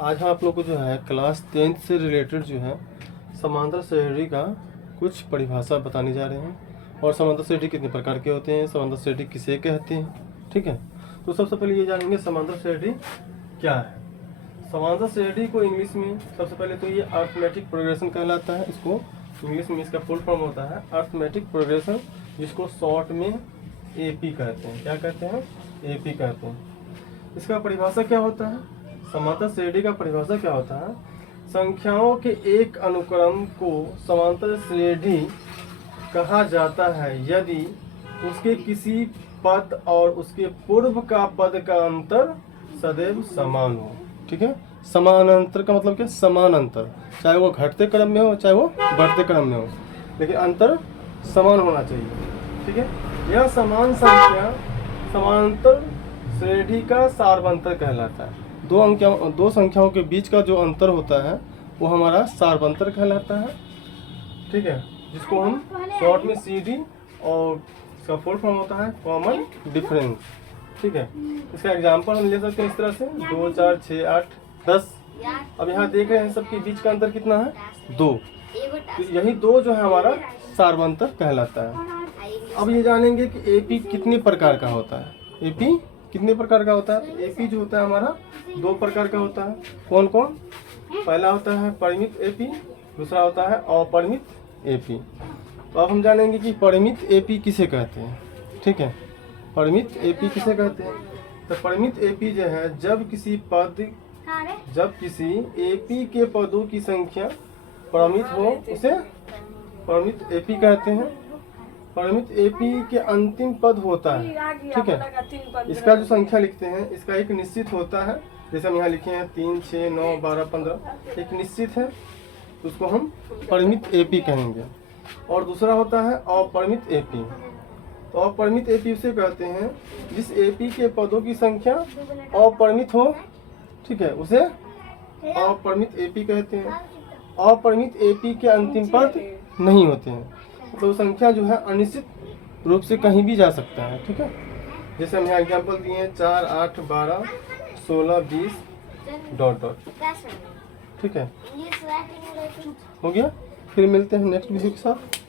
आज हम आप लोग को जो है क्लास 10th से रिलेटेड जो है समांतर श्रेणी का कुछ परिभाषा बताने जा रहे हैं और समांतर श्रेणी कितने प्रकार के होते हैं, समांतर श्रेणी किसे कहते हैं। ठीक है, तो सबसे पहले ये जानेंगे समांतर श्रेणी क्या है। समांतर श्रेणी को इंग्लिश में सबसे पहले तो ये अर्थमेटिक प्रोग्रेशन कहलाता है। इसको इंग्लिश में इसका फुल फॉर्म होता है अर्थमेटिक प्रोग्रेशन, जिसको शॉर्ट में एपी कहते हैं। क्या कहते हैं? एपी कहते हैं। इसका परिभाषा क्या होता है? समांतर श्रेणी का परिभाषा क्या होता है? संख्याओं के एक अनुक्रम को समांतर श्रेणी कहा जाता है यदि उसके किसी पद और उसके पूर्व का पद का अंतर सदैव समान हो। ठीक है, समान अंतर का मतलब क्या? समान अंतर, चाहे वो घटते क्रम में हो चाहे वो बढ़ते क्रम में हो, लेकिन अंतर समान होना चाहिए। ठीक है, यह समान संख्या समांतर श्रेणी का सार्वंतर कहलाता है। दो संख्याओं के बीच का जो अंतर होता है वो हमारा सार्वंतर कहलाता है। ठीक है, जिसको हम शॉर्ट में सीडी और इसका फुल फॉर्म होता है कॉमन डिफरेंस। ठीक है, इसका एग्जांपल हम ले सकते हैं इस तरह से 2, 4, 6, 8, 10। अब यहाँ देख रहे हैं सबके बीच का अंतर कितना है? 2। तो यही 2 जो है हमारा सार्वंतर कहलाता है। अब ये जानेंगे कि एपी कितने प्रकार का होता है। एपी कितने प्रकार का होता है? एपी जो होता है हमारा 2 प्रकार का होता है। कौन कौन? पहला होता है परिमित एपी, दूसरा होता है अपरिमित एपी। तो अब हम जानेंगे कि परिमित एपी किसे कहते हैं। ठीक है, परिमित एपी किसे कहते हैं? तो परिमित एपी जो है जब किसी एपी के पदों की संख्या परिमित हो उसे परिमित एपी कहते हैं। परिमित एपी के अंतिम पद होता है। ठीक है, इसका जो संख्या लिखते हैं इसका एक निश्चित होता है। जैसे हम यहाँ लिखे हैं 3, 6, 9, 12, 15, एक निश्चित है, तो उसको हम परिमित एपी कहेंगे। और दूसरा होता है अपरिमित एपी। तो अपरिमित एपी उसे कहते हैं जिस एपी के पदों की संख्या अपरिमित हो। ठीक है, उसे अपरिमित एपी कहते हैं। अपरिमित एपी के अंतिम पद नहीं होते हैं, तो संख्या जो है अनिश्चित रूप से कहीं भी जा सकता है। ठीक है, जैसे हम यहाँ एग्जांपल दिए हैं 4, 8, 12, 16, 20 ... ठीक है, हो गया। फिर मिलते हैं नेक्स्ट वीडियो के साथ।